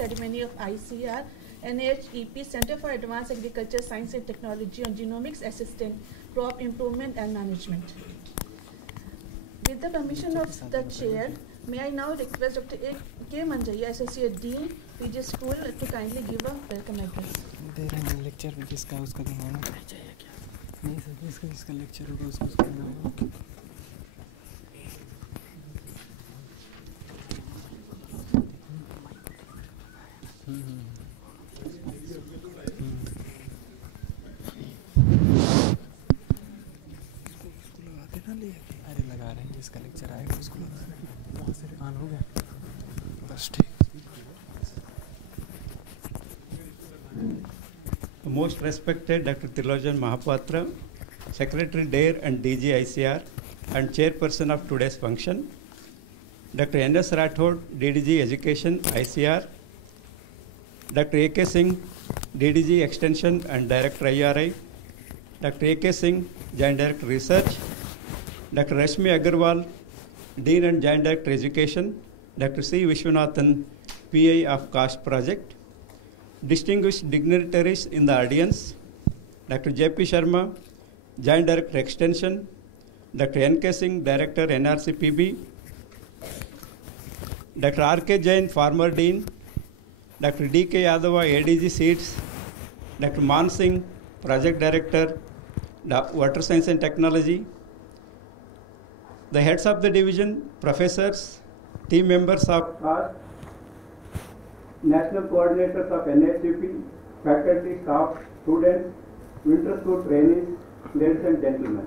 ceremony of ICR NAHEP Center for Advanced Agriculture Science and Technology on Genomics Assistant, Crop Improvement and Management. With the permission of the Chair, may I now request Dr. A.K. Manjaiya, Associate Dean, PG School, to kindly give a welcome address. दे रहे हैं lecture जिसका उसका दिखाना नहीं sir जिसका lecture होगा उसको करना होगा उसको लगा के ना ले अरे लगा रहे हैं जिसका लेक्चर आएगा उसको लगा रहे हैं वहाँ से ऑन हो गया बस ठीक Most respected Dr. Trilojan Mahapatra, Secretary DARE and DG ICR, and Chairperson of today's function, Dr. N.S. Rathod, DDG Education, ICR, Dr. A.K. Singh, DDG Extension and Director IRI, Dr. A.K. Singh, Joint Director Research, Dr. Rashmi Agarwal, Dean and Joint Director Education, Dr. C. Vishwanathan, PI of CAST Project, distinguished dignitaries in the audience, Dr. J.P. Sharma, Joint Director Extension, Dr. N.K. Singh, Director NRCPB, Dr. R.K. Jain, former Dean, Dr. D.K. Yadava, ADG Seeds, Dr. Man Singh, Project Director, Water Science and Technology, the heads of the division, professors, team members of CAST, National Coordinators of NAHEP, faculty, staff, students, winter school trainees, ladies and gentlemen.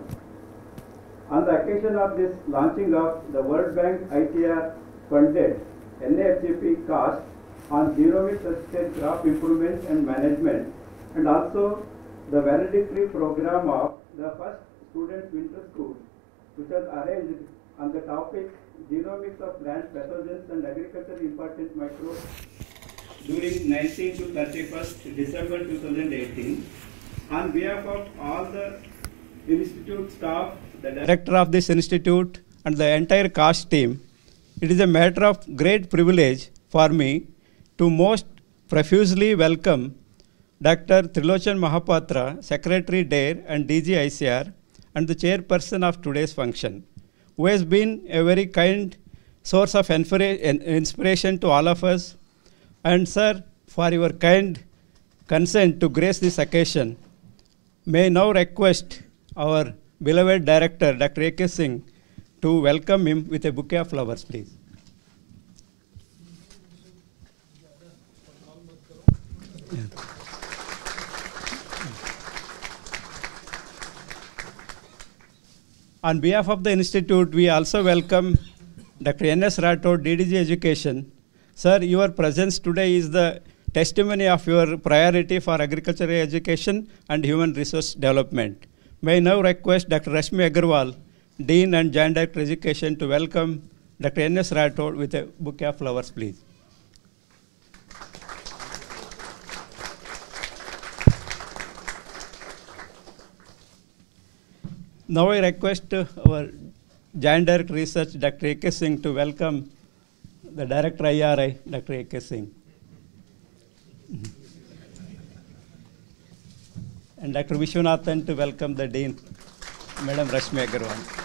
On the occasion of this launching of the World Bank ICR funded NAHEP CAST on Genomics Assisted Crop Improvement and Management, and also the valedictory program of the first student winter school, which was arranged on the topic Genomics of Plant Pathogens and Agriculture Important Microbes during 19 to 31st December 2018. On behalf of all the institute staff, the director of this institute and the entire CAST team, it is a matter of great privilege for me to most profusely welcome Dr. Trilojan Mahapatra, Secretary DARE and DG ICR, and the chairperson of today's function, who has been a very kind source of inspiration to all of us. And sir, for your kind consent to grace this occasion, may I now request our beloved director, Dr. A.K. Singh, to welcome him with a bouquet of flowers, please. On behalf of the institute, we also welcome Dr. N.S. Rathod, DDG Education. Sir, your presence today is the testimony of your priority for agricultural education and human resource development. May I now request Dr. Rashmi Agarwal, Dean and Joint Director Education, to welcome Dr. N.S. Rathod with a bouquet of flowers, please. Now I request our Joint Director Research, Dr. A.K. Singh, to welcome the Director IRI, Dr. A.K. Singh. And Dr. Vishwanathan to welcome the Dean, Madam Rashmi Agarwal.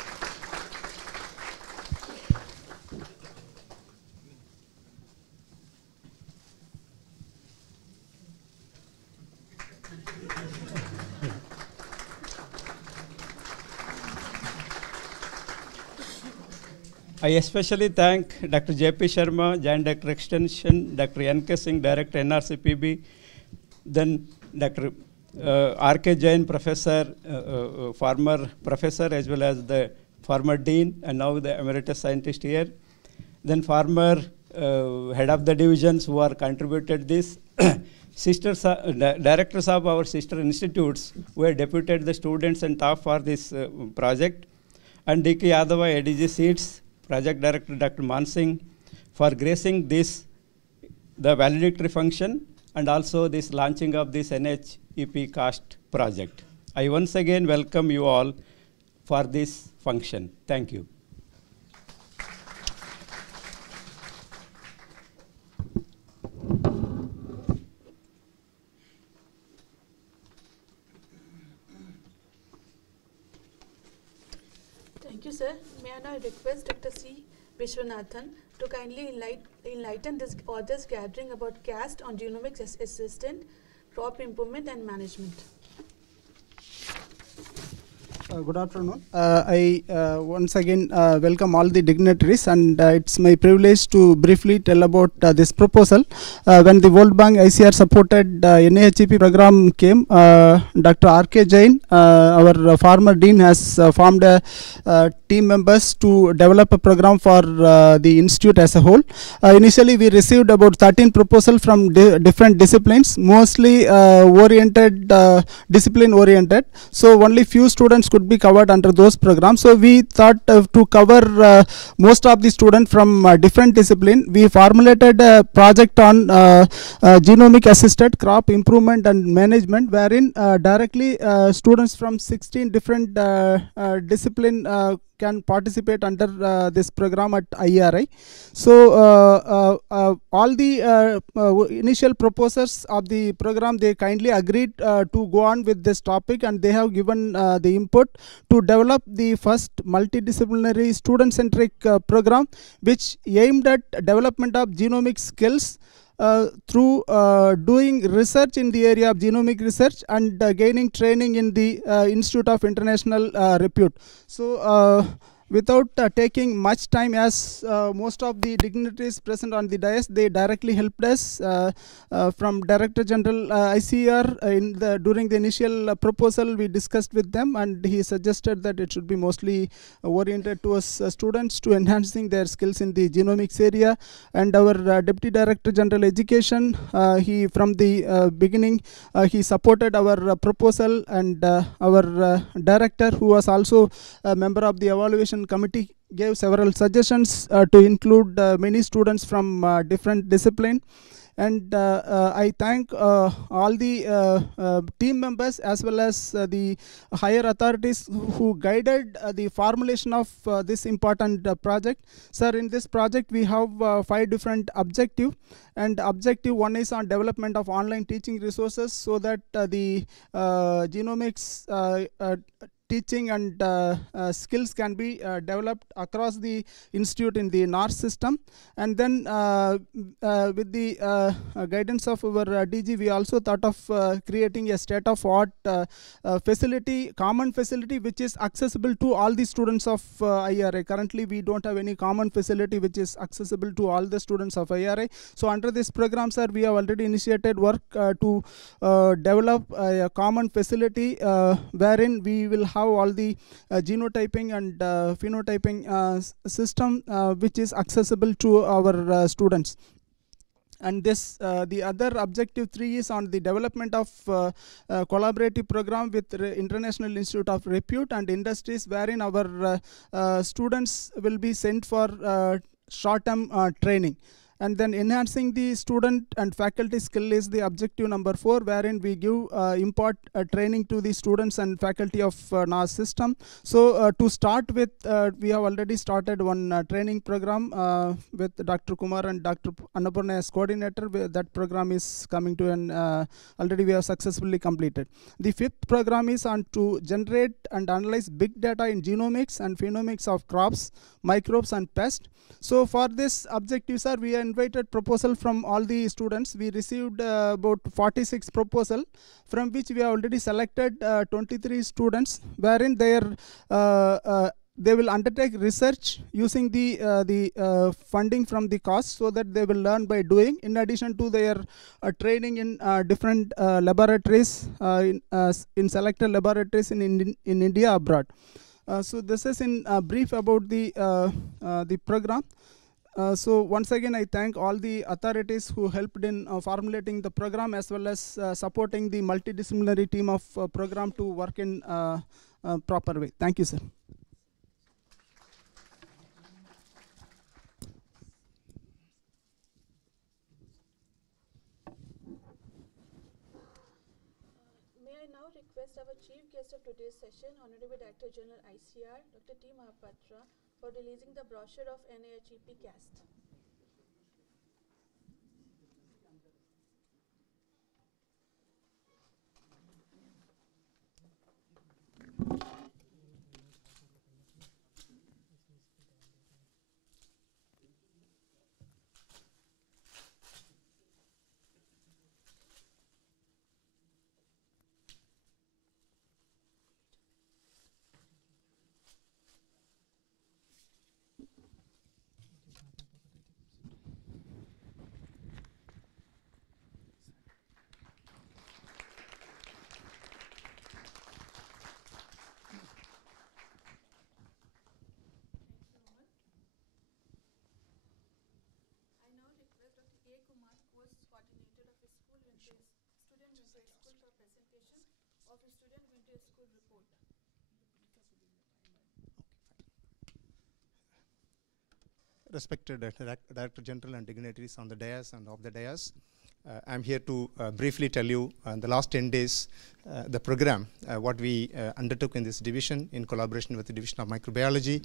I especially thank Dr. J.P. Sharma, Joint Director Extension, Dr. N.K. Singh, Director NRCPB, then Dr. R.K. Jain, Professor, former Professor, as well as the former Dean, and now the Emeritus Scientist here. Then former Head of the Divisions who are contributed this. Sisters, Directors of our sister institutes who have deputed the students and staff for this project. And D.K. Yadava, ADG Seeds, Project Director Dr. Man Singh, for gracing this, the valedictory function, and also this launching of this NAHEP CAST project. I once again welcome you all for this function. Thank you. sir. May I now request Dr. C. Vishwanathan to kindly enlighten this audience gathering about CAST on genomics assistant, crop improvement and management. Good afternoon. I once again welcome all the dignitaries, and it's my privilege to briefly tell about this proposal. When the World Bank ICR supported NAHEP program came, Dr. R.K. Jain, our former dean, has formed team members to develop a program for the institute as a whole. Initially, we received about 13 proposals from different disciplines, mostly discipline oriented. So only few students could be covered under those programs. So we thought to cover most of the students from different discipline. We formulated a project on genomic assisted crop improvement and management, wherein directly students from 16 different discipline can participate under this program at IRI. So all the initial proposers of the program, they kindly agreed to go on with this topic, and they have given the input to develop the first multidisciplinary student-centric program, which aimed at development of genomic skills through doing research in the area of genomic research and gaining training in the Institute of International Repute. So without taking much time, as most of the dignitaries present on the dais, they directly helped us from Director General ICR during the initial proposal. We discussed with them, and he suggested that it should be mostly oriented towards students to enhancing their skills in the genomics area. And our Deputy Director General Education, he from the beginning he supported our proposal, and our director, who was also a member of the evaluation committee, gave several suggestions to include many students from different discipline. And I thank all the team members as well as the higher authorities who guided the formulation of this important project. Sir, in this project we have 5 different objectives. And objective 1 is on development of online teaching resources, so that the genomics teaching and skills can be developed across the institute in the NAR system. And then with the guidance of our DG, we also thought of creating a state-of-art facility, common facility, which is accessible to all the students of IRA. Currently, we don't have any common facility which is accessible to all the students of IRA. So under this program, sir, we have already initiated work to develop a common facility wherein we will have all the genotyping and phenotyping system which is accessible to our students. And this the other objective 3 is on the development of collaborative program with International Institute of Repute and industries, wherein our students will be sent for short-term training. And then enhancing the student and faculty skill is the objective number 4, wherein we give impart training to the students and faculty of NAS system. So to start with, we have already started one training program with Dr. Kumar and Dr. Annapurna as coordinator. That program is coming to an already we have successfully completed. The 5th program is on to generate and analyze big data in genomics and phenomics of crops, microbes and pests. So for this objective, sir, we invited proposal from all the students. We received about 46 proposal, from which we have already selected 23 students, wherein they will undertake research using the funding from the cost, so that they will learn by doing, in addition to their training in different laboratories, in selected laboratories in India, abroad. So this is in brief about the program. So once again, I thank all the authorities who helped in formulating the program, as well as supporting the multidisciplinary team of program to work in proper way. Thank you, sir. May I now request our chief guest of today's session, Honorable Director General ICR, Dr. T. Mahapatra, for releasing the brochure of NAHEP CAST. School for presentation of student winter school report. Respected Director General and dignitaries on the dais and off the dais, I'm here to briefly tell you in the last 10 days the program, what we undertook in this division in collaboration with the Division of Microbiology.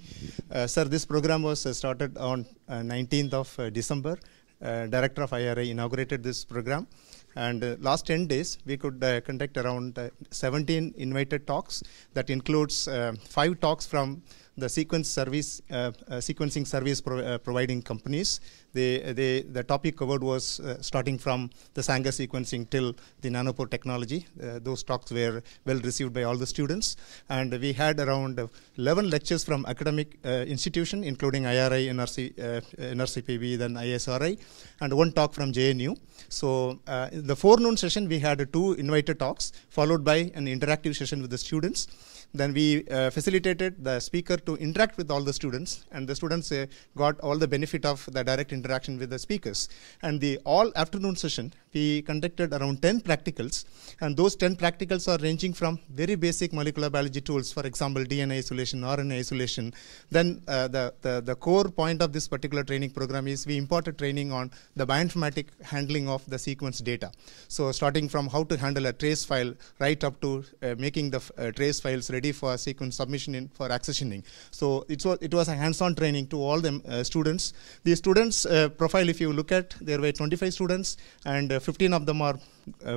Sir, this program was started on 19th of December. Director of IRI inaugurated this program. And last 10 days, we could conduct around 17 invited talks. That includes 5 talks from the sequencing service providing companies. The topic covered was starting from the Sanger sequencing till the nanopore technology. Those talks were well received by all the students. And we had around 11 lectures from academic institution, including IRI, NRCPB, then ISRI, and 1 talk from JNU. So the forenoon session, we had 2 invited talks, followed by an interactive session with the students. Then we facilitated the speaker to interact with all the students, and the students got all the benefit of the direct interaction with the speakers. And the all afternoon session, we conducted around 10 practicals, and those 10 practicals are ranging from very basic molecular biology tools, for example, DNA isolation, RNA isolation. Then the core point of this particular training program is we imparted training on the bioinformatic handling of the sequence data. So starting from how to handle a trace file right up to making the trace files ready for sequence submission for accessioning. So it was a hands-on training to all the students. The students profile, if you look at, there were 25 students, and 15 of them are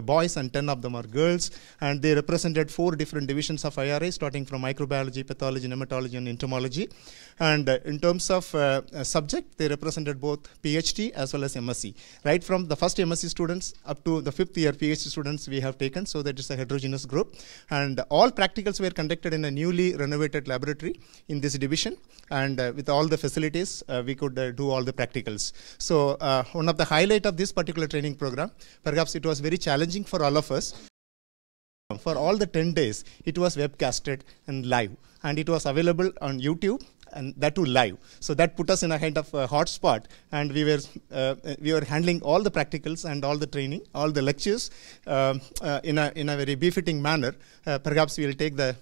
boys and 10 of them are girls, and they represented 4 different divisions of IRI, starting from microbiology, pathology, nematology, and entomology. And in terms of subject, they represented both PhD as well as MSc. Right from the first MSc students up to the 5th year PhD students we have taken, so that is a heterogeneous group. And all practicals were conducted in a newly renovated laboratory in this division, and with all the facilities, we could do all the practicals. So one of the highlight of this particular training program, perhaps it was very challenging for all of us. For all the 10 days, it was webcasted and live, and it was available on YouTube, and that too live. So that put us in a kind of hot spot, and we were handling all the practicals and all the training, all the lectures in a very befitting manner. Perhaps we will take the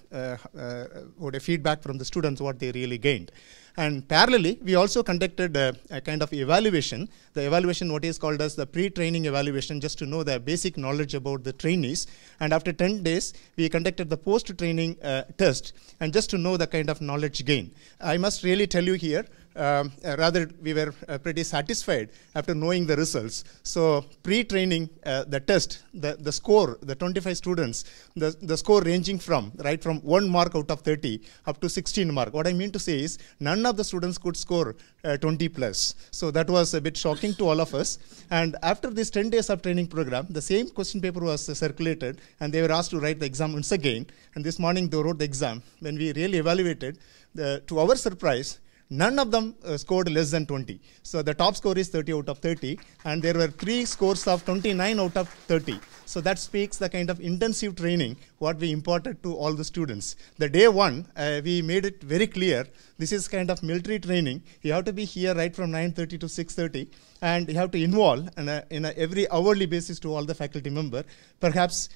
feedback from the students what they really gained. And parallelly, we also conducted a kind of evaluation. The evaluation, what is called as the pre-training evaluation, just to know the basic knowledge about the trainees. And after 10 days, we conducted the post-training test, and just to know the kind of knowledge gain. I must really tell you here, rather we were pretty satisfied after knowing the results. So pre-training, the test, the score, the 25 students, the score ranging from, right from 1 mark out of 30 up to 16 mark. What I mean to say is none of the students could score 20 plus. So that was a bit shocking to all of us. And after this 10 days of training program, the same question paper was circulated, and they were asked to write the exam once again. And this morning they wrote the exam. When we really evaluated, to our surprise, none of them scored less than 20. So the top score is 30 out of 30, and there were 3 scores of 29 out of 30. So that speaks the kind of intensive training what we imparted to all the students. The day 1, we made it very clear, this is kind of military training. You have to be here right from 9:30 to 6:30, and you have to involve in a every hourly basis to all the faculty member. Perhaps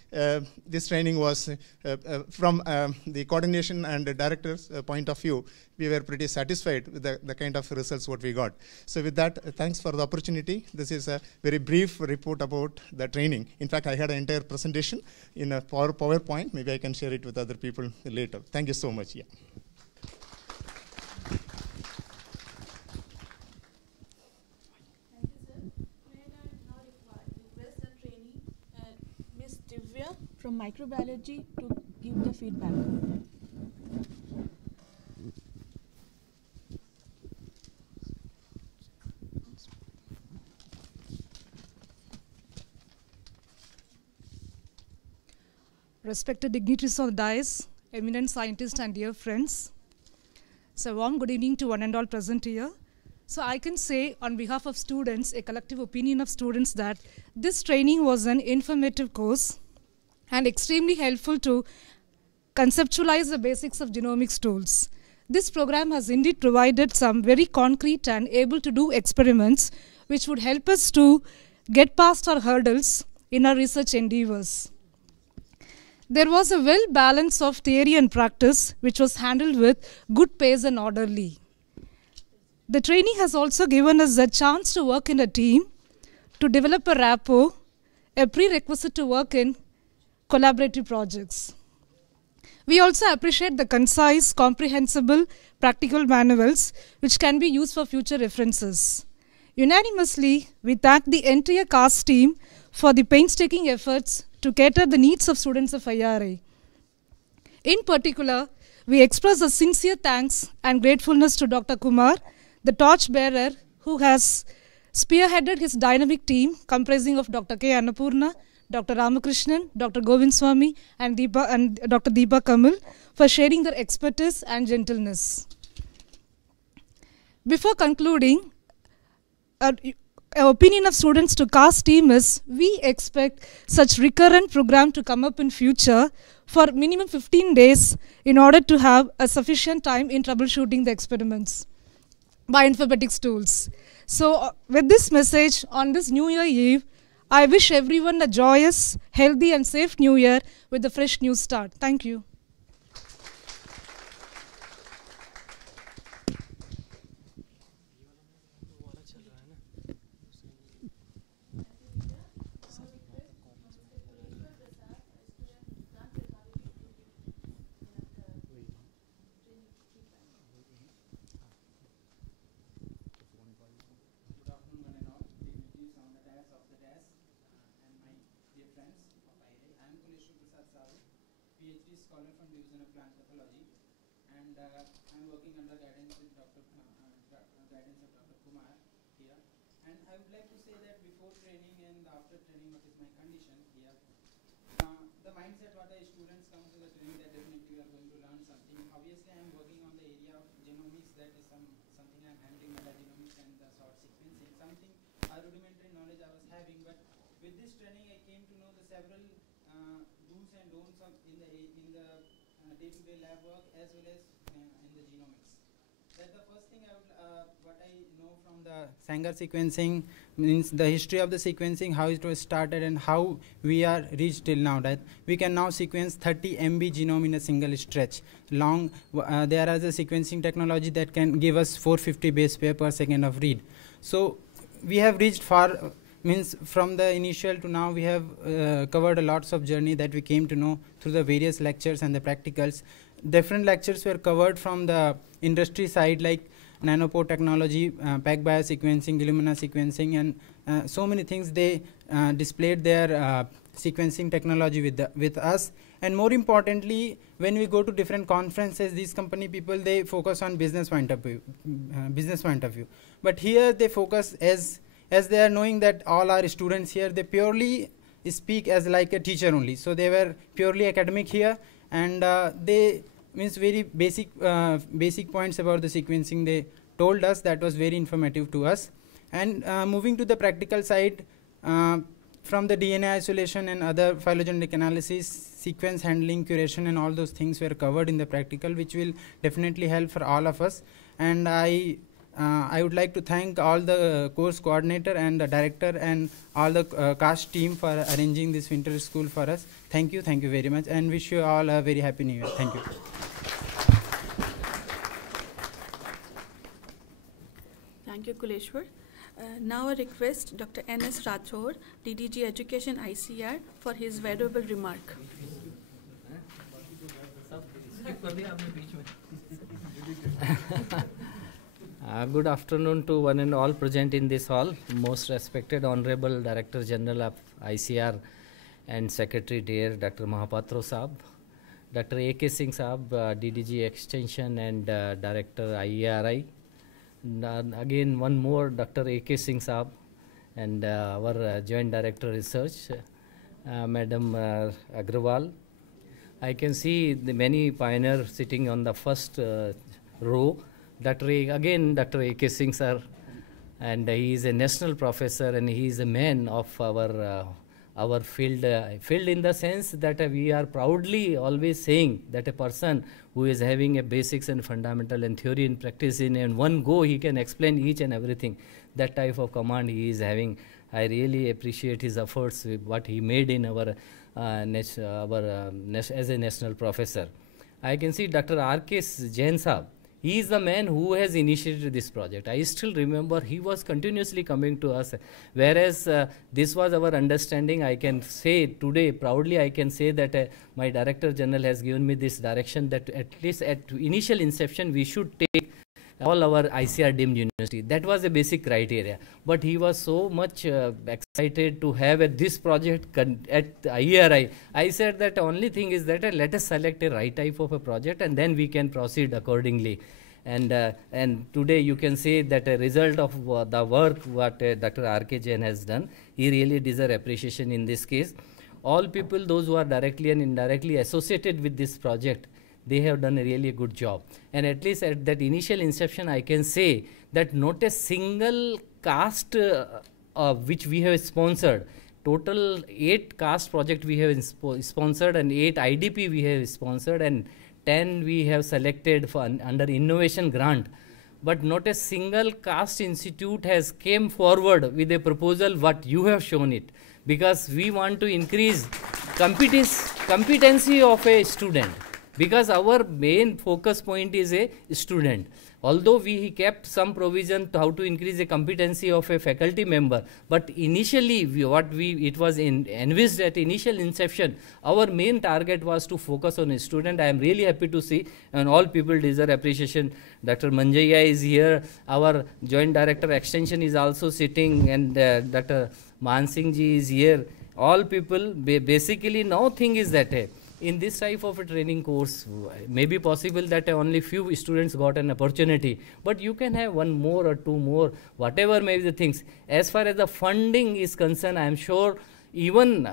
this training was from the coordination and the director's point of view, we were pretty satisfied with the kind of results what we got. So with that, thanks for the opportunity. This is a very brief report about the training. In fact, I had an entire presentation in a PowerPoint. Maybe I can share it with other people later. Thank you so much. Yeah. From microbiology to give the feedback. Respected dignitaries of the dais, eminent scientists and dear friends. So warm good evening to one and all present here. So I can say on behalf of students, a collective opinion of students, that this training was an informative course and extremely helpful to conceptualize the basics of genomics tools. This program has indeed provided some very concrete and able to do experiments which would help us to get past our hurdles in our research endeavors. There was a well balance of theory and practice, which was handled with good pace and orderly. The training has also given us a chance to work in a team, to develop a rapport, a prerequisite to work in collaborative projects. We also appreciate the concise, comprehensible, practical manuals which can be used for future references. Unanimously, we thank the entire CAST team for the painstaking efforts to cater the needs of students of IRI. In particular, we express a sincere thanks and gratefulness to Dr. Kumar, the torchbearer who has spearheaded his dynamic team comprising of Dr. K. Annapurna, Dr. Ramakrishnan, Dr. Govind Swami, and Dr. Deepa Kamal for sharing their expertise and gentleness. Before concluding, our opinion of students to CAST team is we expect such recurrent program to come up in future for minimum 15 days in order to have a sufficient time in troubleshooting the experiments bioinformatics tools. So with this message on this New Year Eve, I wish everyone a joyous, healthy and safe New Year with a fresh new start. Thank you. PhD scholar from Division of Plant Pathology, and I'm working under guidance of Dr. Kumar here. And I would like to say that before training and after training, what is my condition here? The mindset what the students come to the training, that definitely we are going to learn something. Obviously, I'm working on the area of genomics. That is something I'm handling, metagenomics and the short sequencing. Something rudimentary knowledge I was having, but with this training, I came to know the several do's and don'ts in the day-to-day lab work as well as in the genomics. That's the first thing what I know from the Sanger sequencing means the history of the sequencing, how it was started and how we are reached till now. That we can now sequence 30 MB genome in a single stretch. There is a sequencing technology that can give us 450 base pair per second of read. So we have reached far. Means from the initial to now we have covered a lots of journey that we came to know through the various lectures and the practicals. Different lectures were covered from the industry side like nanopore technology, pack biosequencing, Illumina sequencing, and so many things. They displayed their sequencing technology with us. And more importantly, when we go to different conferences, these company people, they focus on business point of view. But here they focus as they are knowing that all our students here, they purely speak as like a teacher only. So they were purely academic here, and they means very basic points about the sequencing they told us. That was very informative to us. And moving to the practical side, from the DNA isolation and other phylogenetic analysis, sequence handling, curation and all those things were covered in the practical, which will definitely help for all of us. And I would like to thank all the course coordinator and the director and all the CAST team for arranging this winter school for us. Thank you very much, and wish you all a very happy New Year. Thank you. Thank you, Kuleshwar. Now I request Dr. N.S. Rathore, DDG Education ICR, for his valuable remark. Good afternoon to one and all present in this hall. Most respected Honorable Director General of ICR and Secretary dear Dr. Mahapatro Saab, Dr. A.K. Singh Saab, DDG Extension and Director IERI. Again, one more Dr. A.K. Singh Saab and our Joint Director Research, Madam Agrawal. I can see the many pioneers sitting on the first row. Dr. A.K. Singh sir, and he is a national professor, and he is a man of our field. Field in the sense that we are proudly always saying that a person who is having a basics and fundamental and theory and practice in one go, he can explain each and everything. That type of command he is having, I really appreciate his efforts, with what he made in our as a national professor. I can see Dr. R.K. Jain Saab. He is the man who has initiated this project. I still remember he was continuously coming to us, whereas this was our understanding. I can say today, proudly I can say that my Director General has given me this direction that at least at initial inception we should take all our ICR deemed university. That was a basic criteria. But he was so much excited to have this project at IRI. I said that the only thing is that let us select a right type of a project and then we can proceed accordingly. And today you can say that a result of the work what Dr. R.K. Jain has done, he really deserves appreciation in this case. All people, those who are directly and indirectly associated with this project, they have done a really good job. And at least at that initial inception, I can say that not a single cast which we have sponsored, total 8 cast project we have sponsored and 8 IDP we have sponsored and 10 we have selected for under innovation grant. But not a single cast institute has came forward with a proposal what you have shown it, because we want to increase competency of a student. Because our main focus point is a student. Although we kept some provision to how to increase the competency of a faculty member, but initially it was envisaged at initial inception, our main target was to focus on a student. I am really happy to see, and all people deserve appreciation. Dr. Manjaya is here, our Joint Director Extension is also sitting, and Dr. Man Singh ji is here. All people, basically now thing is that in this type of a training course, may be possible that only few students got an opportunity, but you can have 1 more or 2 more, whatever may be the things. As far as the funding is concerned, I am sure even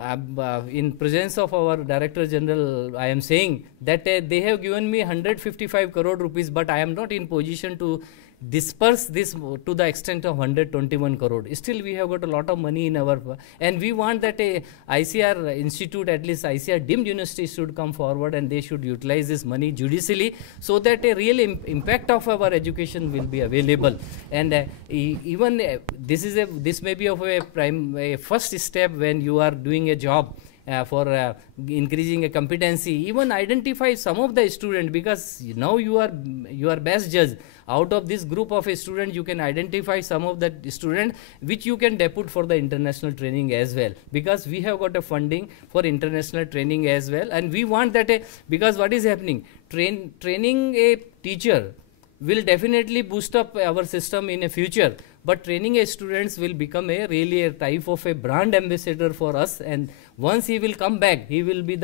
in presence of our Director General, I am saying that they have given me 155 crore rupees, but I am not in position to disperse this to the extent of 121 crore. Still we have got a lot of money in our, and we want that a ICR institute, at least ICR deemed university, should come forward and they should utilize this money judiciously so that a real impact of our education will be available. And even this may be of a first step when you are doing a job for increasing a competency. Even identify some of the student, because now you are best judge. Out of this group of a student, you can identify some of the student which you can depute for the international training as well, because we have got a funding for international training as well. And we want that because what is happening, training a teacher will definitely boost up our system in a future, but training a students will become really a type of a brand ambassador for us. And once he will come back, he will be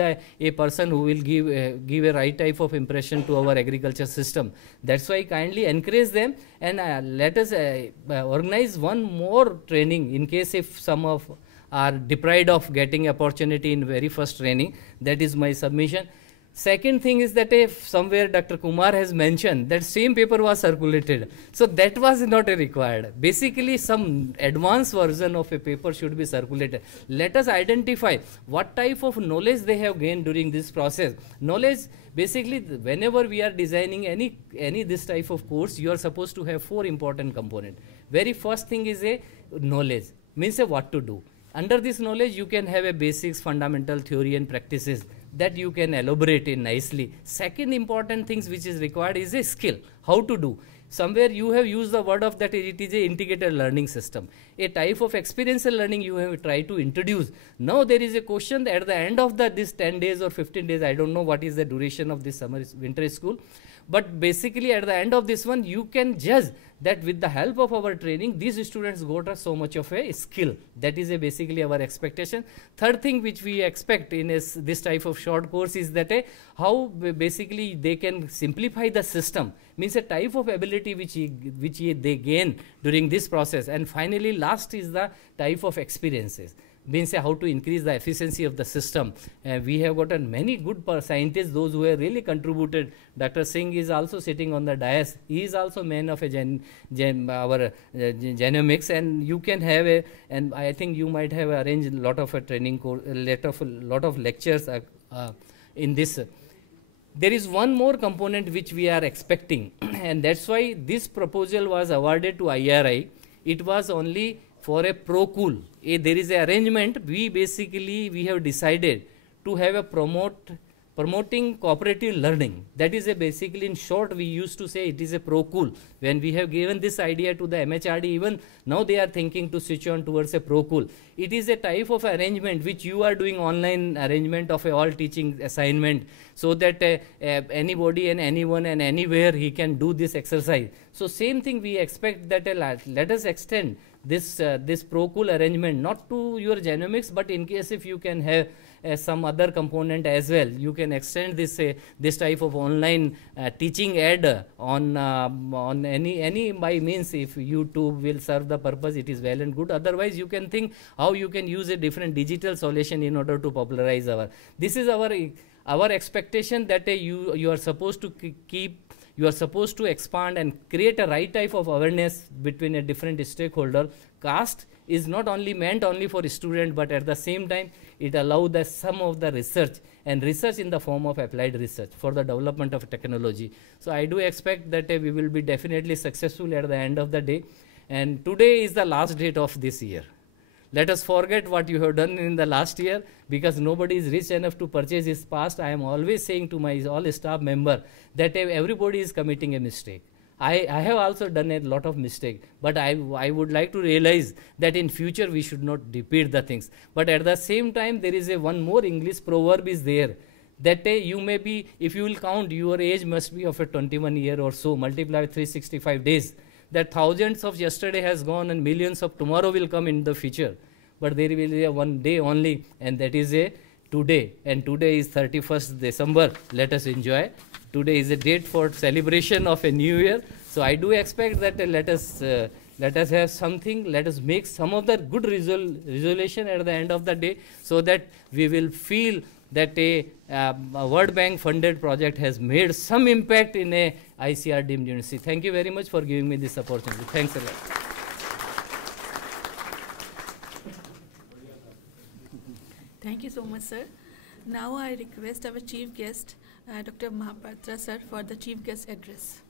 a person who will give a right type of impression to our agriculture system. That's why kindly encourage them, and let us organize 1 more training in case if some of are deprived of getting opportunity in very first training. That is my submission. Second thing is that if somewhere Dr. Kumar has mentioned that same paper was circulated, so that was not required. Basically some advanced version of a paper should be circulated. Let us identify what type of knowledge they have gained during this process. Knowledge, basically whenever we are designing any this type of course, you are supposed to have 4 important components. Very first thing is a knowledge, means what to do. Under this knowledge you can have a basics, fundamental theory and practices that you can elaborate in nicely. Second important things which is required is a skill, how to do. Somewhere you have used the word of that it is a integrated learning system. A type of experiential learning you have tried to introduce. Now there is a question at the end of this 10 days or 15 days, I don't know what is the duration of this summer winter school. But basically at the end of this one, you can judge that with the help of our training, these students got so much of a skill. That is basically our expectation. Third thing which we expect in this type of short course is that how basically they can simplify the system, means a type of ability which they gain during this process. And finally last is the type of experiences, means how to increase the efficiency of the system. We have gotten many good scientists, those who have really contributed. Dr. Singh is also sitting on the dais. He is also man of our genomics, and you can have and I think you might have arranged a lot of a training course, lot of lectures in this. There is 1 more component which we are expecting, and that's why this proposal was awarded to IRI. It was only for a pro-cool. There is an arrangement. We have decided to have a promoting cooperative learning. That is basically, in short, we used to say it is a pro-cool. When we have given this idea to the MHRD, even now they are thinking to switch on towards a pro-cool. It is a type of arrangement which you are doing online arrangement of all teaching assignment, so that anybody and anyone and anywhere he can do this exercise. So same thing we expect that let us extend this pro-cool arrangement not to your genomics, but in case if you can have some other component as well, you can extend this type of online teaching aid on any by means. If YouTube will serve the purpose, it is well and good. Otherwise, you can think how you can use a different digital solution in order to popularize this is our expectation, that you are supposed to you are supposed to expand and create a right type of awareness between a different stakeholder. CAST is not only meant only for student, but at the same time it allows some of the research, and research in the form of applied research for the development of technology. So I do expect that we will be definitely successful at the end of the day. And today is the last date of this year. Let us forget what you have done in the last year, because nobody is rich enough to purchase his past. I am always saying to my all staff member that everybody is committing a mistake. I have also done a lot of mistake, but I would like to realize that in future we should not repeat the things. But at the same time, there is one more English proverb is there, that you may be, if you will count, your age must be of a 21 year or so, multiply with 365 days. That thousands of yesterday has gone and millions of tomorrow will come in the future. But there will be one day only, and that is a today. And today is 31st December. Let us enjoy. Today is a date for celebration of a new year. So I do expect that let us have something, let us make some of the good resolution at the end of the day, so that we will feel that a World Bank funded project has made some impact in a ICR deemed university. Thank you very much for giving me this opportunity. Thanks a lot. Thank you so much, sir. Now I request our chief guest, Dr. Mahapatra sir, for the chief guest address.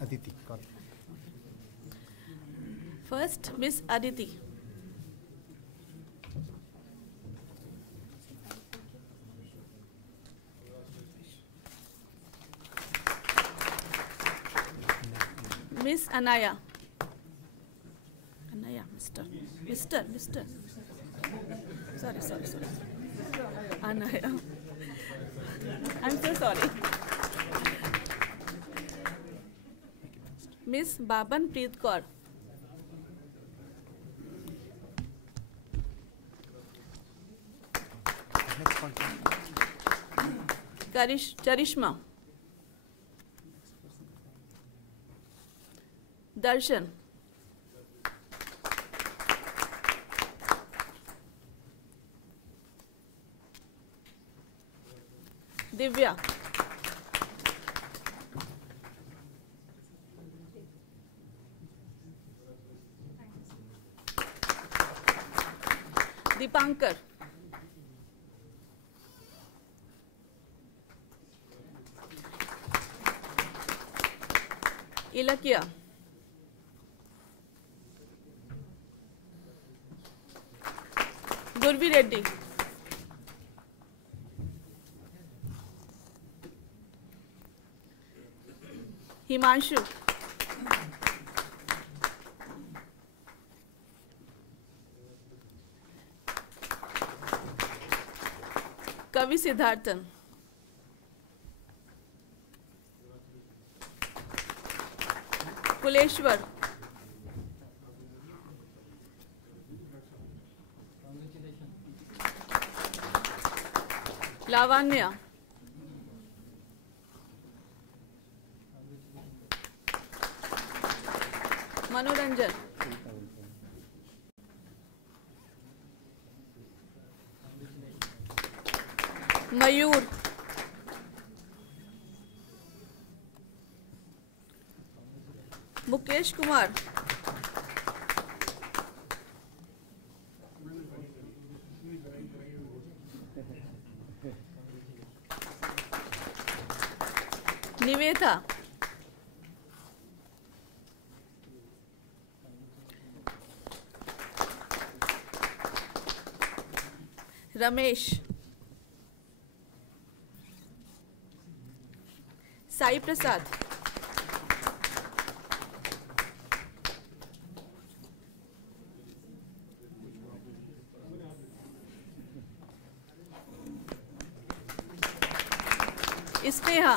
Aditi, call. First, Miss Aditi. Miss Anaya. Anaya, Mr. Sorry. Anaya. I'm so sorry. Miss Baban Preet Kaur. Charishma. Darshan. Divya. Dipankar. Ilakia. Gurvi Reddy. Himanshu. Kavi Siddharthan. Kuleshwar. Lavanya. Manoranjan. Mayur. Mukesh Kumar. Nivetha. Ramesh. Sai Prasad. Sneha.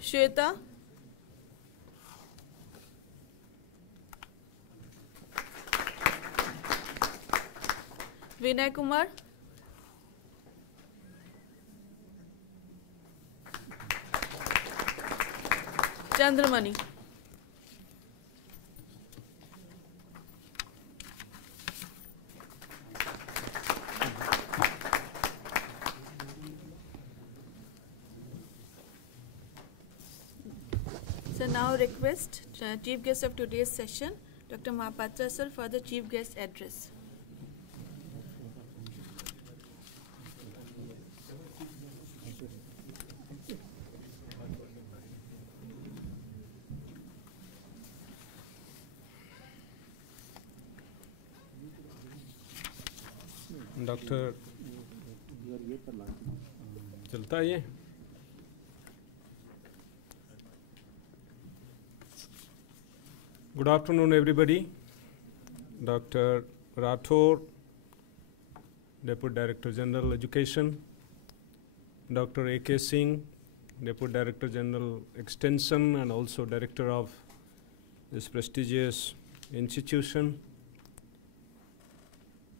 Shweta. Vinay Kumar. Chandramani. So now request Chief Guest of today's session, Dr. Mahapatra sir, for the Chief Guest address. Doctor चलता है ये Good afternoon, everybody. Dr. Rathore, Deputy Director General Education, Dr. A.K. Singh, Deputy Director General Extension and also Director of this prestigious institution,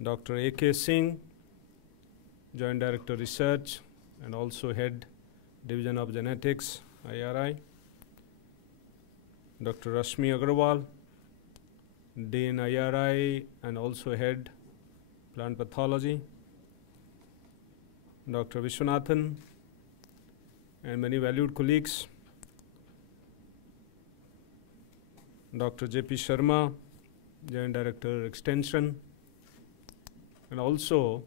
Dr. A.K. Singh, Joint Director Research and also Head Division of Genetics, IRI, Dr. Rashmi Agrawal, Dean IRI and also Head Plant Pathology, Dr. Vishwanathan, and many valued colleagues, Dr. J.P. Sharma, Joint Director Extension, and also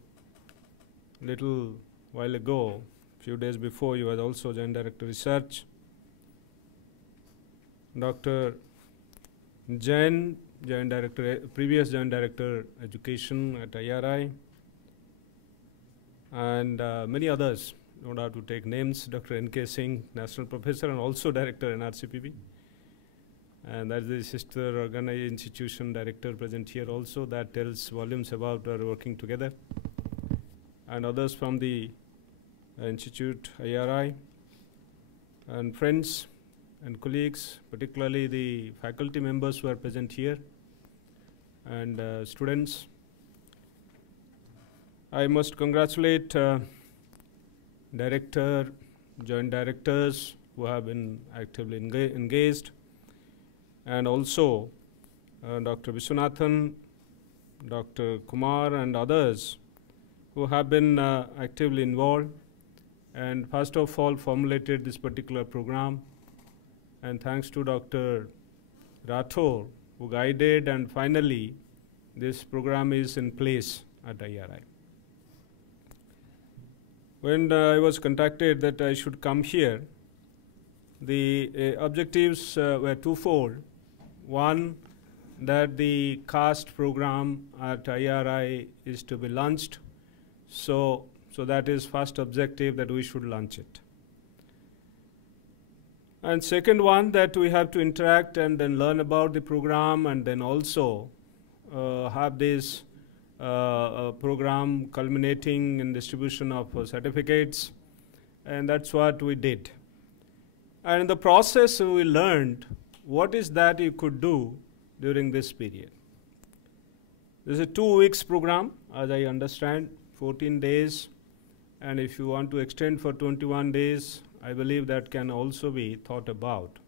little while ago, few days before, you was also Joint Director Research, Dr. Jain, previous Joint Director Education at IRI, and many others, don't have to take names, Dr. N.K. Singh, National Professor and also Director NRCPB, and that is the sister organized institution director present here also. That tells volumes about our working together, and others from the Institute, IRI, and friends and colleagues, particularly the faculty members who are present here, and students. I must congratulate Director, Joint Directors who have been actively engaged, and also Dr. Vishwanathan, Dr. Kumar and others who have been actively involved, and first of all formulated this particular program. And thanks to Dr. Rathore who guided, and finally this program is in place at IRI. When I was contacted that I should come here, the objectives were twofold. One, that the CAST program at IRI is to be launched, so that is first objective, that we should launch it. And second one, that we have to interact and then learn about the program, and then also have this program culminating in distribution of certificates, and that's what we did. And in the process we learned what is that you could do during this period. This is a 2 weeks program, as I understand, 14 days, And if you want to extend for 21 days, I believe that can also be thought about.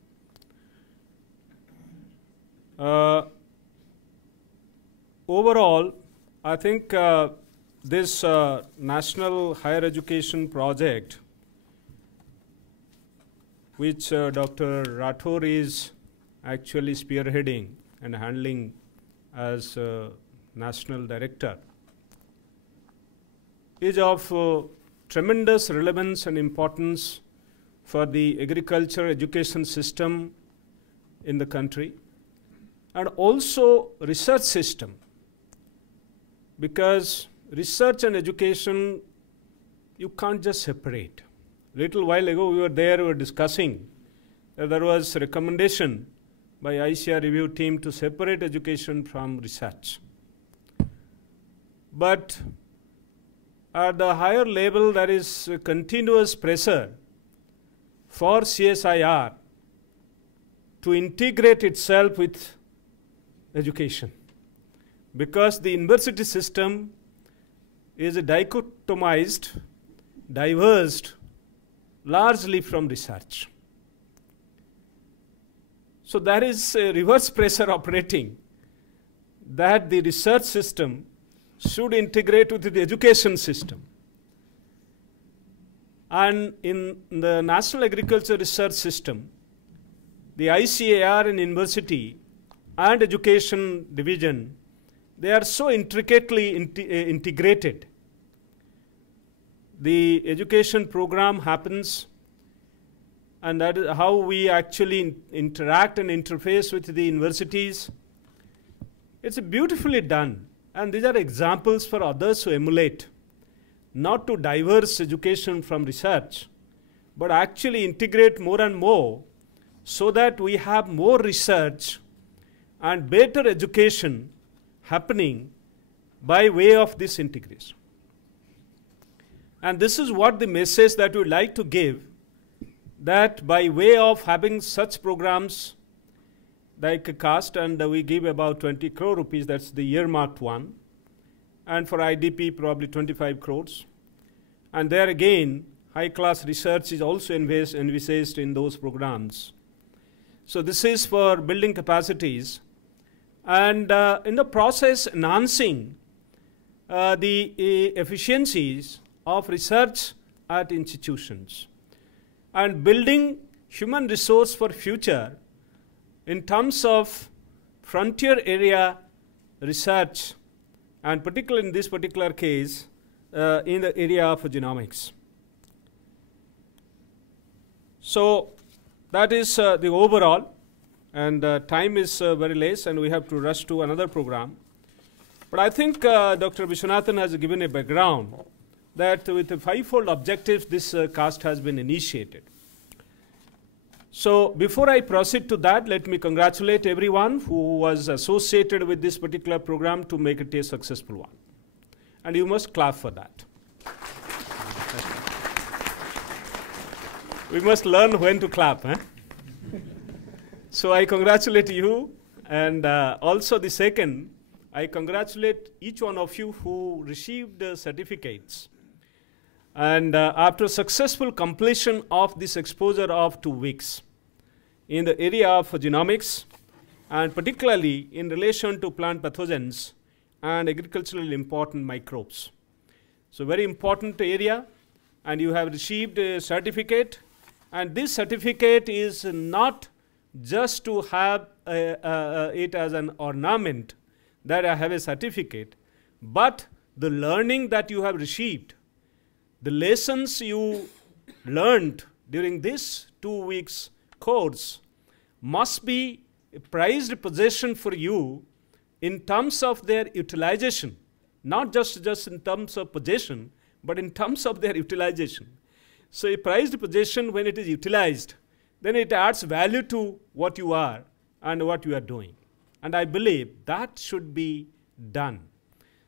Overall, I think this National Higher Education Project, which Dr. Rathore is actually spearheading and handling as National Director, is of tremendous relevance and importance for the agriculture education system in the country, and also research system, because research and education you can't just separate. Little while ago we were discussing that there was a recommendation by ICR review team to separate education from research. But at the higher level, there is a continuous pressure for CSIR to integrate itself with education, because the university system is dichotomized, diverged largely from research. So there is a reverse pressure operating, that the research system should integrate with the education system. And in the National Agriculture Research System, the ICAR and University and Education Division, they are so intricately integrated. The education program happens, and that is how we actually interact and interface with the universities. It's beautifully done, and these are examples for others to emulate, not to diverse education from research, but actually integrate more and more so that we have more research and better education happening by way of this integration. And this is what the message that we would like to give, that by way of having such programs like a CAST, and we give about 20 crore rupees, that's the earmarked one, and for IDP probably 25 crores. And there again, high-class research is also envisaged in those programs. So this is for building capacities, and in the process enhancing the efficiencies of research at institutions, and building human resource for future in terms of frontier area research, and particularly in this particular case, in the area of genomics. So that is the overall, and time is very less, and we have to rush to another program. But I think Dr. Vishwanathan has given a background that with the fivefold objectives, this CAST has been initiated. So before I proceed to that, let me congratulate everyone who was associated with this particular program to make it a successful one. And you must clap for that. We must learn when to clap. So I congratulate you, and also the second, I congratulate each one of you who received certificates. And after successful completion of this exposure of 2 weeks in the area of genomics, and particularly in relation to plant pathogens and agriculturally important microbes. So very important area, and you have received a certificate, and this certificate is not just to have it as an ornament that I have a certificate, but the learning that you have received, the lessons you learned during this 2 weeks course must be a prized possession for you in terms of their utilization, not just in terms of possession, but in terms of their utilization. So a prized possession, when it is utilized, then it adds value to what you are and what you are doing. And I believe that should be done.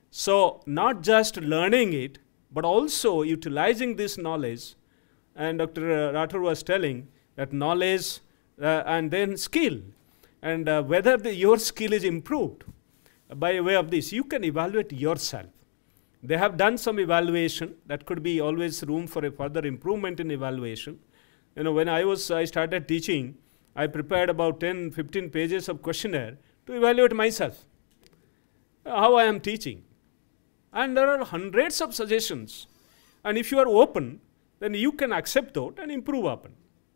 So not just learning it, but also utilizing this knowledge. And Dr. Rathore was telling that knowledge and then skill. And whether your skill is improved by way of this, you can evaluate yourself. They have done some evaluation. That could be always room for a further improvement in evaluation. You know, when I started teaching, I prepared about 10, 15 pages of questionnaire to evaluate myself, how I am teaching. And there are hundreds of suggestions. And if you are open, then you can accept those and improve upon.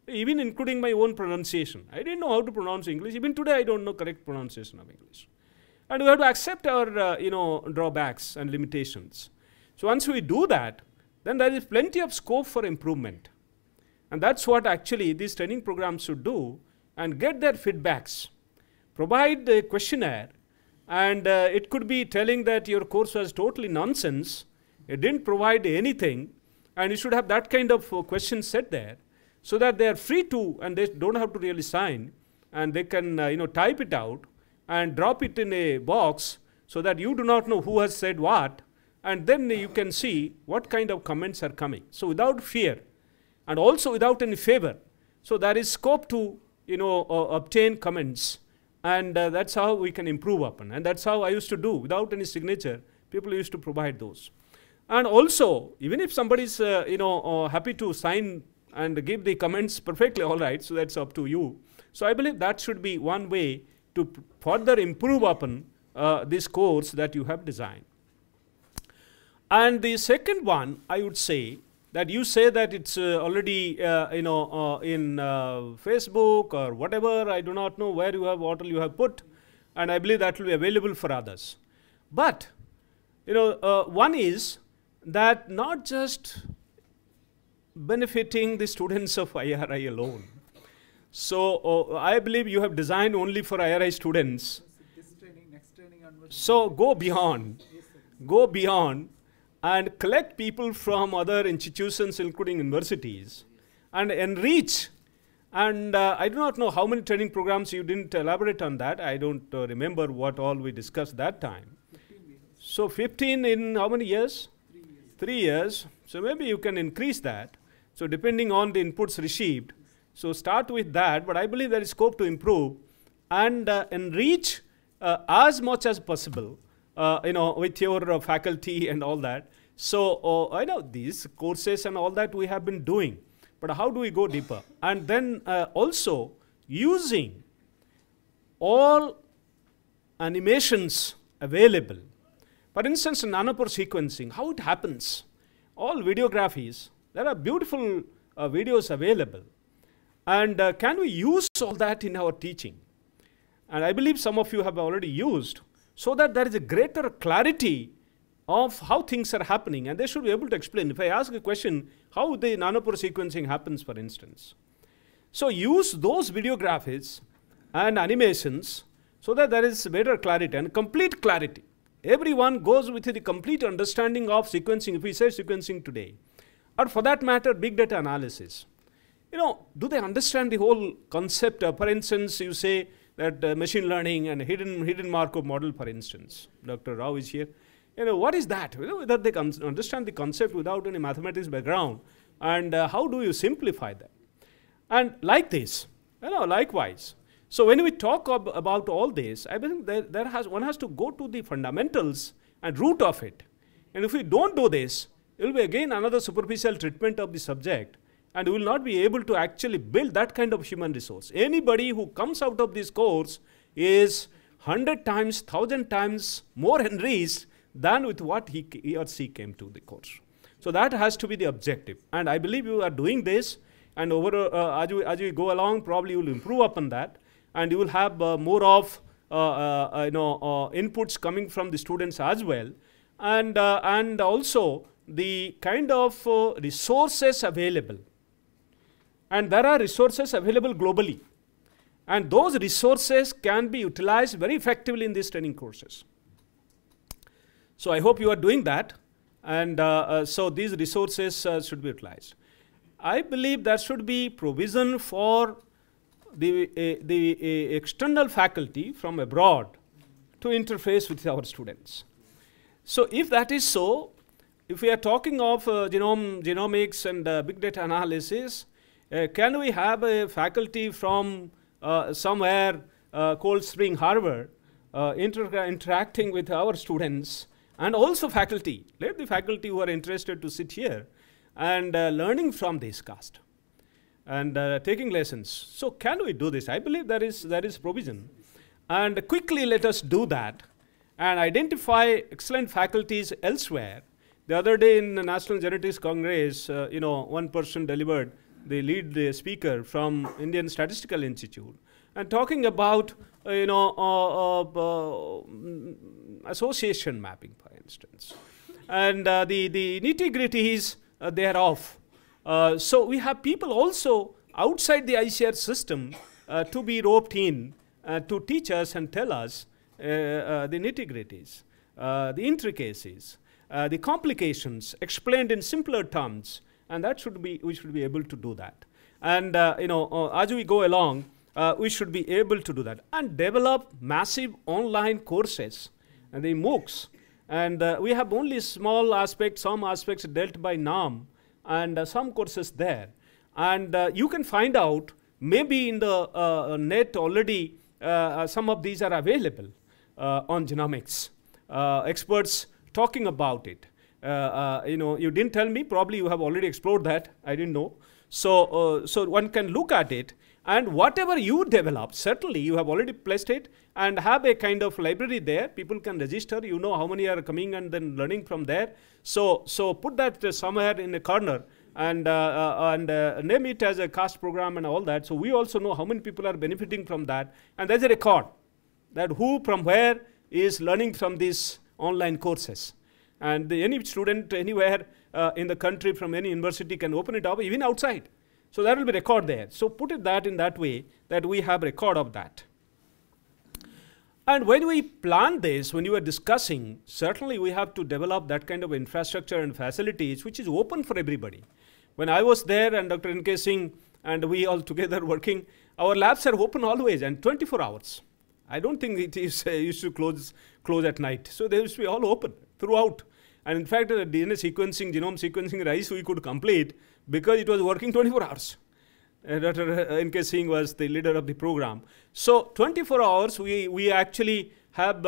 Even including my own pronunciation. I didn't know how to pronounce English. Even today, I don't know correct pronunciation of English. And we have to accept our drawbacks and limitations. So once we do that, then there is plenty of scope for improvement. And that's what actually these training programs should do, and get their feedbacks. Provide a questionnaire, and it could be telling that your course was totally nonsense, it didn't provide anything, and you should have that kind of question set there, so that they are free to, and they don't have to really sign, and they can type it out and drop it in a box, so that you do not know who has said what, and then you can see what kind of comments are coming. So without fear, and also without any favor. So there is scope to obtain comments, and that's how we can improve upon. And that's how I used to do. Without any signature, people used to provide those. And also, even if somebody is happy to sign and give the comments, perfectly all right, so that's up to you. So I believe that should be one way to further improve upon this course that you have designed. And the second one, I would say, that you say that it's already in Facebook or whatever. I do not know where you have, what all you have put, and I believe that will be available for others. But one is that not just benefiting the students of IRI alone. So I believe you have designed only for IRI students. This training, next training onwards. So go beyond, go beyond, and collect people from other institutions, including universities, and enrich. And I do not know how many training programs you didn't elaborate on that. I don't remember what all we discussed that time. 15 years. So 15 in how many years? 3 years. 3 years. So maybe you can increase that. So depending on the inputs received. So start with that, but I believe there is scope to improve and enrich as much as possible, with your faculty and all that. So I know these courses and all that we have been doing, but how do we go deeper? And then also using all animations available. For instance, in nanopore sequencing, how it happens, all videographies, there are beautiful videos available. And can we use all that in our teaching? And I believe some of you have already used, so that there is a greater clarity of how things are happening, and they should be able to explain. If I ask a question, how the nanopore sequencing happens, for instance. So use those videographies and animations so that there is better clarity and complete clarity. Everyone goes with the complete understanding of sequencing, if we say sequencing today, or for that matter, big data analysis. Do they understand the whole concept? For instance, you say that machine learning and hidden Markov model, for instance. Dr. Rao is here. What is that? Whether they understand the concept without any mathematics background, and how do you simplify that? And like this, likewise. So when we talk about all this, I think one has to go to the fundamentals and root of it. And if we don't do this, it will be again another superficial treatment of the subject, and we will not be able to actually build that kind of human resource. Anybody who comes out of this course is 100 times, 1,000 times more enriched than with what he or she came to the course. So that has to be the objective. And I believe you are doing this, and as you go along, probably you will improve upon that, and you will have more of inputs coming from the students as well, and also the kind of resources available. And there are resources available globally, and those resources can be utilized very effectively in these training courses. So I hope you are doing that, and so these resources should be utilized. I believe there should be provision for the external faculty from abroad to interface with our students. So if that is so, if we are talking of genomics and big data analysis, can we have a faculty from somewhere, Cold Spring Harbor, interacting with our students and also faculty. Let the faculty who are interested to sit here and learning from this cast and taking lessons. So can we do this? I believe there is provision. And quickly let us do that and identify excellent faculties elsewhere. The other day in the National Genetics Congress, one person delivered the lead speaker from Indian Statistical Institute and talking about association mapping, for instance, and the nitty-gritties thereof. So we have people also outside the ICR system to be roped in to teach us and tell us the nitty-gritties, the intricacies, the complications explained in simpler terms, and we should be able to do that. And as we go along, we should be able to do that and develop massive online courses and the MOOCs. And we have only small aspects, some aspects dealt by NAHEP, and some courses there. And you can find out, maybe in the net already, some of these are available on genomics. Experts talking about it. You didn't tell me, probably you have already explored that, I didn't know. So one can look at it, and whatever you develop, certainly you have already placed it and have a kind of library there. People can register, you know how many are coming and then learning from there. So put that somewhere in a corner and name it as a CAST program and all that. So we also know how many people are benefiting from that. And there's a record that who from where is learning from these online courses. And any student anywhere in the country from any university can open it up, even outside. So there will be record there. So put it that in that way that we have record of that. And when we plan this, when you are discussing, certainly we have to develop that kind of infrastructure and facilities which is open for everybody. When I was there and Dr. N.K. Singh and we all together working, our labs are open always and 24 hours. I don't think it is used to close at night. So they used to be all open throughout. And in fact, the DNA sequencing, genome sequencing RISE we could complete because it was working 24 hours. Dr. N.K. Singh was the leader of the program. So 24 hours we actually have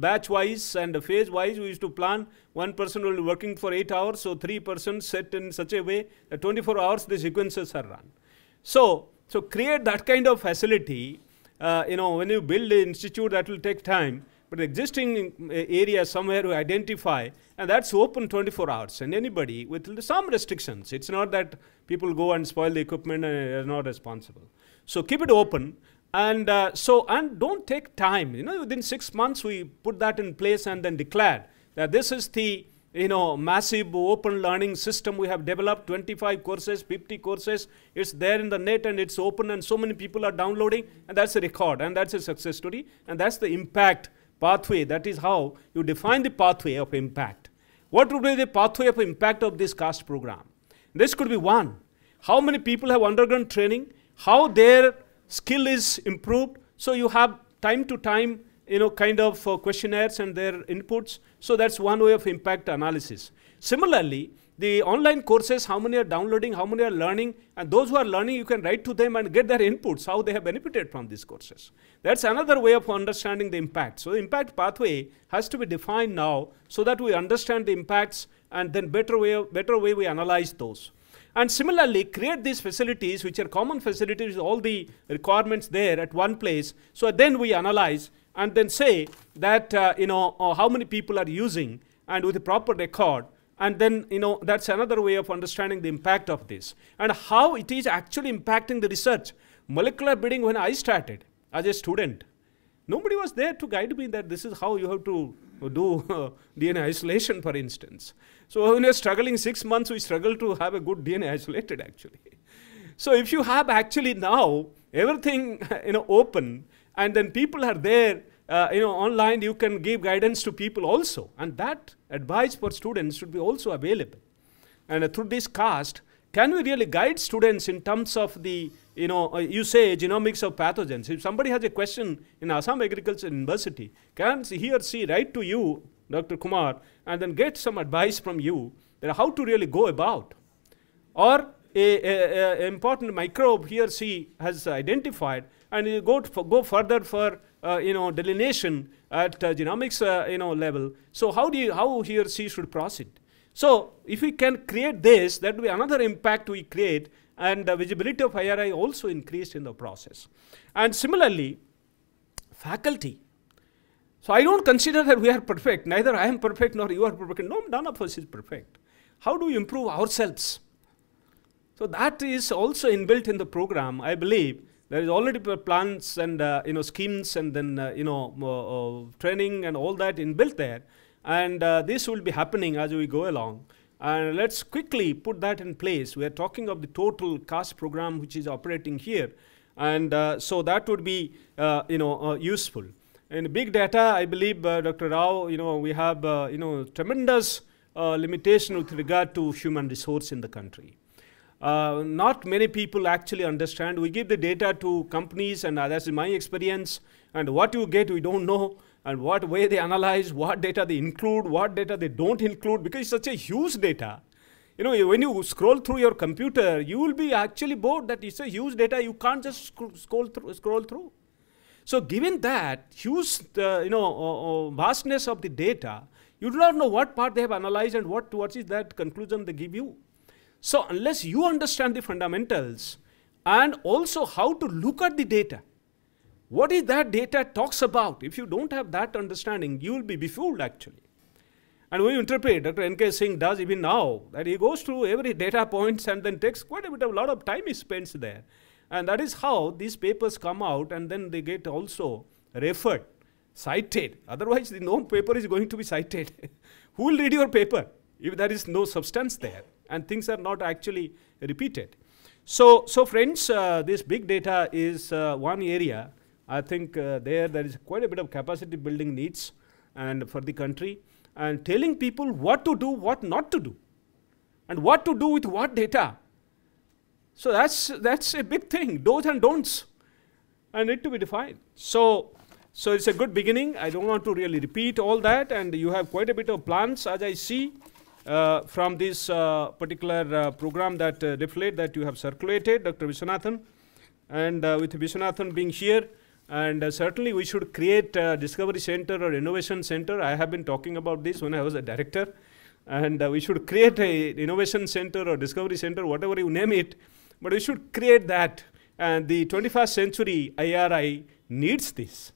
batch-wise and phase-wise. We used to plan. One person will be working for 8 hours, so 3 persons set in such a way that 24 hours the sequences are run. So create that kind of facility. When you build an institute, that will take time. But existing area somewhere to identify, and that's open 24 hours. And anybody with some restrictions. It's not that people go and spoil the equipment and are not responsible. So keep it open, and don't take time. Within 6 months we put that in place and then declared that this is the massive open learning system we have developed. 25 courses, 50 courses. It's there in the net and it's open, and so many people are downloading, and that's a record, and that's a success story, and that's the impact pathway. That is how you define the pathway of impact. What would be the pathway of impact of this CAST program? This could be one. How many people have undergone training? How their skill is improved? So you have time to time, kind of questionnaires and their inputs. So that's one way of impact analysis. Similarly, the online courses, how many are downloading, how many are learning, and those who are learning, you can write to them and get their inputs, how they have benefited from these courses. That's another way of understanding the impact. So the impact pathway has to be defined now so that we understand the impacts, and then better way we analyze those. And similarly, create these facilities which are common facilities, all the requirements there at one place. So then we analyze and then say that how many people are using, and with a proper record. And then, that's another way of understanding the impact of this and how it is actually impacting the research. Molecular breeding, when I started as a student, nobody was there to guide me that this is how you have to do DNA isolation, for instance. So when you're struggling 6 months, we struggle to have a good DNA isolated, actually. So if you have actually now everything open, and then people are there, online, you can give guidance to people also, and that advice for students should be also available. And through this CAST, can we really guide students in terms of the, you say genomics of pathogens. If somebody has a question in Assam Agriculture University, can he or she write to you, Dr. Kumar, and then get some advice from you that how to really go about? Or a important microbe he or she has identified, and you go further for delineation at genomics level. So how he or she should proceed? So if we can create this, that will be another impact we create, and the visibility of IRI also increased in the process. And similarly, faculty. So I don't consider that we are perfect. Neither I am perfect nor you are perfect. No, none of us is perfect. How do we improve ourselves? So that is also inbuilt in the program. I believe there is already plans and schemes and then training and all that inbuilt there. And this will be happening as we go along. And let's quickly put that in place. We are talking of the total CAST program which is operating here. And so that would be useful. In big data, I believe, Dr. Rao, we have tremendous limitation with regard to human resource in the country. Not many people actually understand. We give the data to companies, and that's my experience. And what you get, we don't know. And what way they analyze, what data they include, what data they don't include, because it's such a huge data. When you scroll through your computer, you will be actually bored that it's a huge data. You can't just scroll through. So given that huge vastness of the data, you do not know what part they have analyzed and what is that conclusion they give you. So unless you understand the fundamentals and also how to look at the data, what is that data talks about? If you don't have that understanding, you will be befooled actually. And when you interpret, Dr. N.K. Singh does even now, that he goes through every data points and then takes quite a lot of time he spends there. And that is how these papers come out, and then they get also referred, cited. Otherwise, no paper is going to be cited. Who will read your paper if there is no substance there and things are not actually repeated? So friends, this big data is one area. I think there is quite a bit of capacity building needs and for the country, and telling people what to do, what not to do, and what to do with what data. So that's a big thing. Do's and don'ts need to be defined. So it's a good beginning. I don't want to really repeat all that, and you have quite a bit of plans, as I see, from this particular program that deflate that you have circulated, Dr. Viswanathan, and with Viswanathan being here. And certainly we should create a discovery center or innovation center. I have been talking about this when I was a director. And we should create an innovation center or discovery center, whatever you name it. But we should create that. And the 21st century IRI needs this.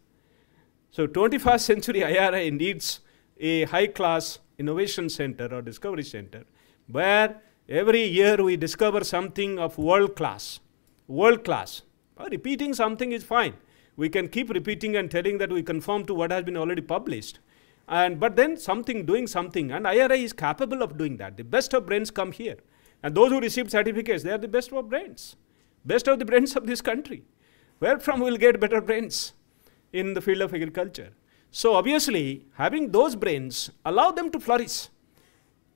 So 21st century IRI needs a high-class innovation center or discovery center, where every year we discover something of world class. World class. Repeating something is fine. We can keep repeating and telling that we conform to what has been already published. But then doing something, and IRI is capable of doing that. The best of brains come here. And those who receive certificates, they are the best of brains. Best of the brains of this country. Where from we will get better brains in the field of agriculture? So obviously, having those brains, allow them to flourish.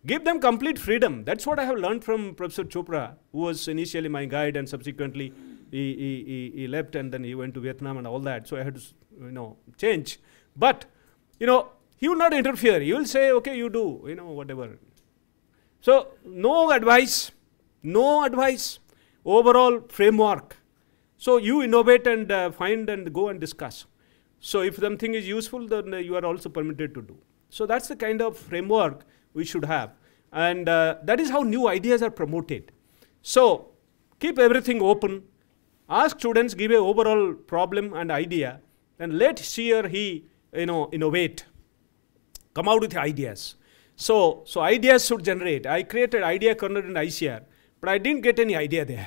Give them complete freedom. That's what I have learned from Professor Chopra, who was initially my guide and subsequently he left and then he went to Vietnam and all that. So I had to change. But he will not interfere. He will say, okay, you do, whatever. So no advice. Overall framework. So you innovate and find and go and discuss. So if something is useful, then you are also permitted to do. So that's the kind of framework we should have. And that is how new ideas are promoted. So keep everything open. Ask students, give an overall problem and idea, and let she or he innovate. Come out with ideas. So ideas should generate. I created idea corner in ICR, but I didn't get any idea there.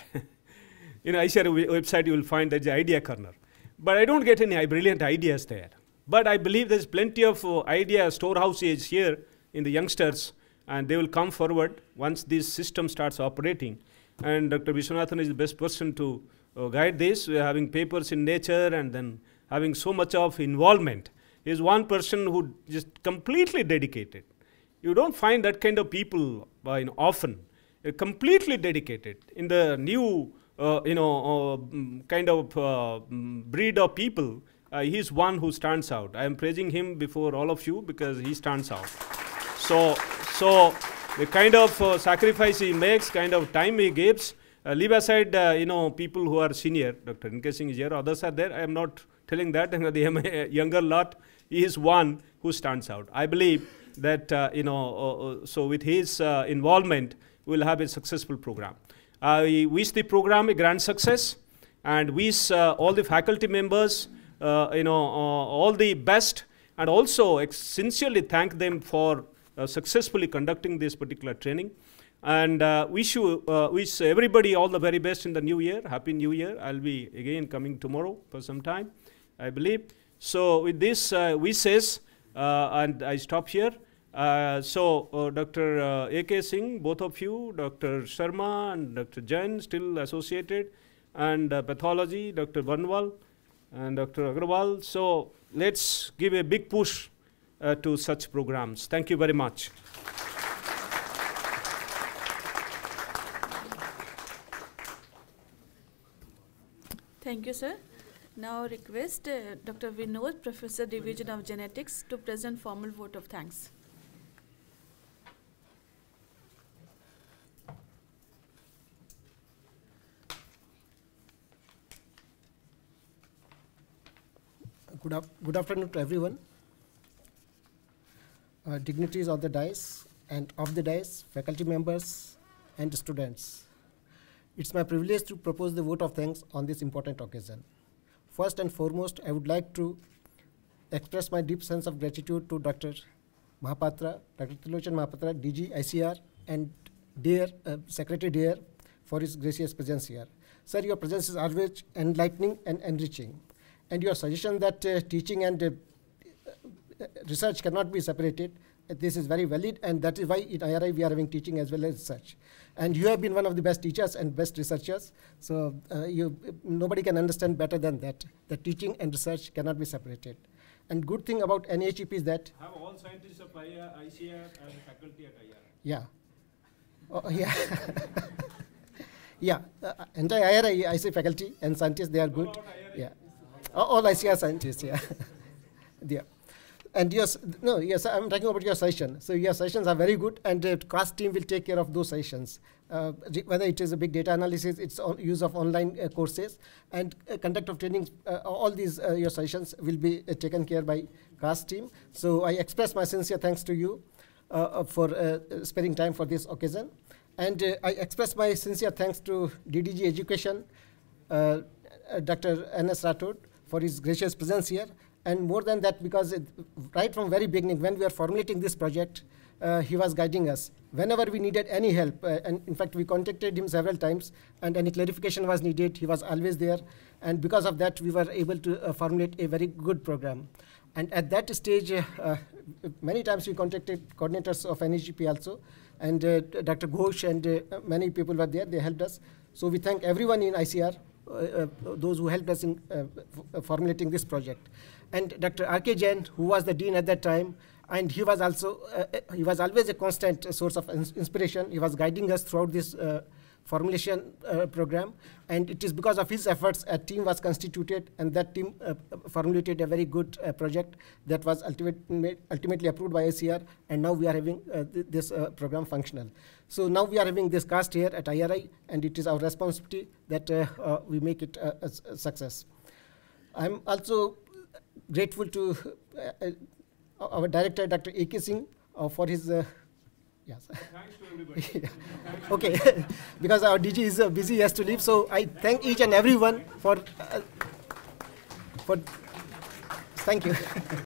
In ICR website, you will find there's the idea corner. But I don't get any brilliant ideas there. But I believe there's plenty of idea storehouses here in the youngsters, and they will come forward once this system starts operating. And Dr. Viswanathan is the best person to guide this. We are having papers in Nature and then having so much of involvement. He is one person who just completely dedicated. You don't find that kind of people often. Completely dedicated in the new kind of breed of people. He is one who stands out. I am praising him before all of you because he stands out. So the kind of sacrifice he makes, kind of time he gives. Leave aside, people who are senior. Dr. N.K. Singh is here. Others are there. I am not telling that the younger lot is one who stands out. I believe that so with his involvement, we'll have a successful program. I wish the program a grand success, and wish all the faculty members all the best, and also sincerely thank them for successfully conducting this particular training. And wish everybody all the very best in the new year. Happy New Year. I'll be again coming tomorrow for some time, I believe. So with this wishes, and I stop here. Dr. A.K. Singh, both of you, Dr. Sharma and Dr. Jain, still associated, and pathology, Dr. Banwal and Dr. Agarwal. So let's give a big push to such programs. Thank you very much. Thank you, sir. Now request Dr. Vinod, Professor, Division of Genetics, to present formal vote of thanks. Good afternoon to everyone. Dignitaries of the dais and of the dais, faculty members and students. It's my privilege to propose the vote of thanks on this important occasion. First and foremost, I would like to express my deep sense of gratitude to Dr. Mahapatra, Dr. Tilochan Mahapatra, DG ICR, and dear Secretary DARE for his gracious presence here. Sir, your presence is always enlightening and enriching. And your suggestion that teaching and research cannot be separated, this is very valid, and that is why in IRI we are having teaching as well as research. And you have been one of the best teachers and best researchers, so nobody can understand better than that teaching and research cannot be separated. And good thing about NAHEP is that have all scientists of ICR and faculty at IRI. Yeah. Oh, yeah. Yeah. Entire IRI, I say faculty and scientists, they are good. Yeah. All ICR scientists, yeah. Yeah. And yes, I'm talking about your session. So your sessions are very good, and the CAST team will take care of those sessions. Whether it is a big data analysis, it's use of online courses, and conduct of trainings, all these your sessions will be taken care by CAST team. So I express my sincere thanks to you for sparing time for this occasion. And I express my sincere thanks to DDG Education, Dr. N.S. Rathod, for his gracious presence here. And more than that, because right from very beginning, when we were formulating this project, he was guiding us. Whenever we needed any help, and in fact, we contacted him several times, and any clarification was needed, he was always there. And because of that, we were able to formulate a very good program. And at that stage, many times we contacted coordinators of NAHEP also, and Dr. Ghosh and many people were there, they helped us. So we thank everyone in ICR, those who helped us in formulating this project. And Dr. R.K. Jain, who was the dean at that time, and he was also, he was always a constant source of inspiration. He was guiding us throughout this formulation program, and it is because of his efforts a team was constituted, and that team formulated a very good project that was ultimately approved by ICR, and now we are having this program functional. So now we are having this CAST here at IRI, and it is our responsibility that we make it a success. I'm also grateful to our director, Dr. A.K. Singh, for his yes. Thanks to everybody. Yeah. Okay, because our DG is busy, he has to leave. So I thank each and everyone for thank you.